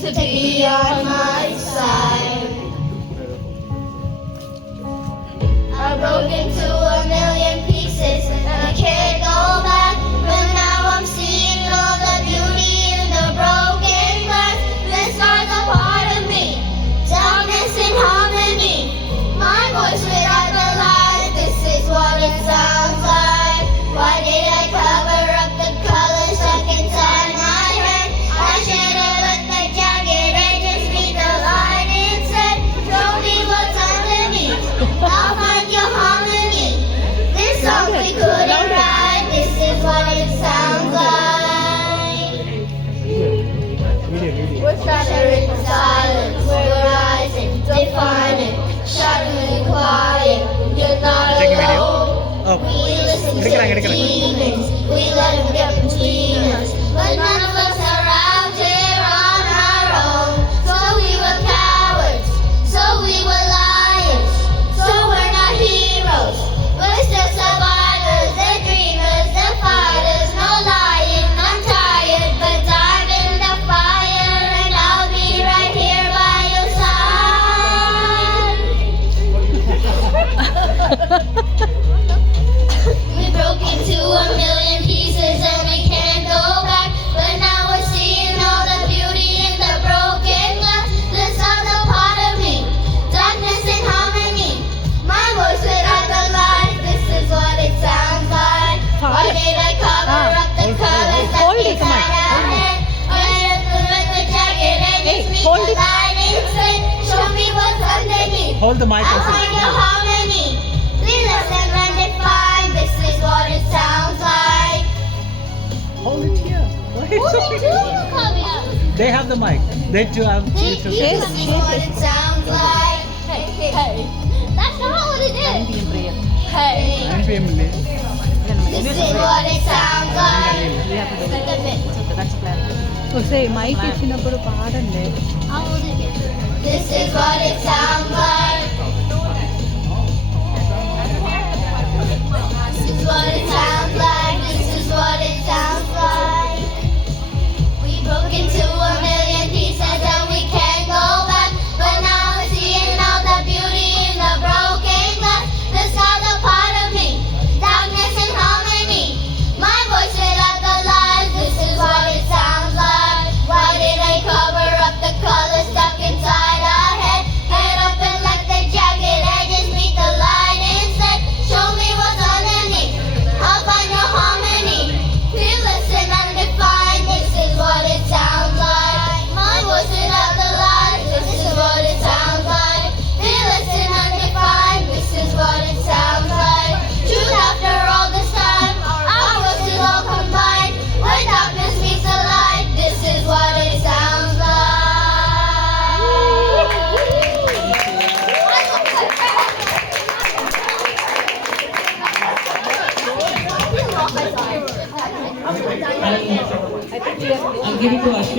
to be on my side. I broke into a million pieces and I can't go back. But now I'm seeing all the beauty in the broken glass. The stars are part of me, darkness and harmony. My voice without the light, this is what it sounds like. Why did I cover up the colors stuck inside my head? I should have let the jagged edges meet the light instead. Show me what's underneath, I'll find your harmony. This song we couldn't write, this is what it sounds like. We're shattering silence, we're rising, defining, shattering quiet. You're not Taking video? alone. Oh. We listen to the demons, we let them get between us. But none of us are out here on our own. So we were cowards, so we were liars. So we're not heroes, we're still survivors. The dreamers, the fighters, no lying. I'm tired, but dive in the fire, and I'll be right here by your side. We broke into a million pieces and we can't go back. But now we're seeing all the beauty in the broken glass. The stars are part of me, darkness and harmony. My voice without the light, this is what it sounds like. Why did I cover up the colors that inside our head? Why did I let the jagged edges meet the light instead? Show me what's underneath, Hold the mic I'll and find your harmony. We listen and define, this is what it sounds like. Hold it here. Why Who is did it- you come here? They have the mic. They too have. This is what it sounds like. Hey. That's not what it is. Hey. 9 PM ಇಲ್ಲಿ. This is what it sounds like. ఒకసారి mic ఇచ్చినప్పుడు పాడండి. This is what it sounds like. This is what it sounds like. This is what it sounds like. We broke into a million pieces and we can't go back. But now we're seeing all the beauty in the broken glass. The stars are part of me, darkness and harmony. My voice without the lies, this is what it sounds like. Why did I cover up the colors stuck inside our head? Get up and let the jagged edges meet the light instead. Show me what's underneath, I'll find your harmony. Feel, listen and define, this is what it sounds like. My voice without the lies, this is what it sounds like. Feel, listen and define, this is what it sounds like. Truth after all this time, our voices all combined. When darkness meets the light, this is what it sounds like. I'll give it to Ashwin.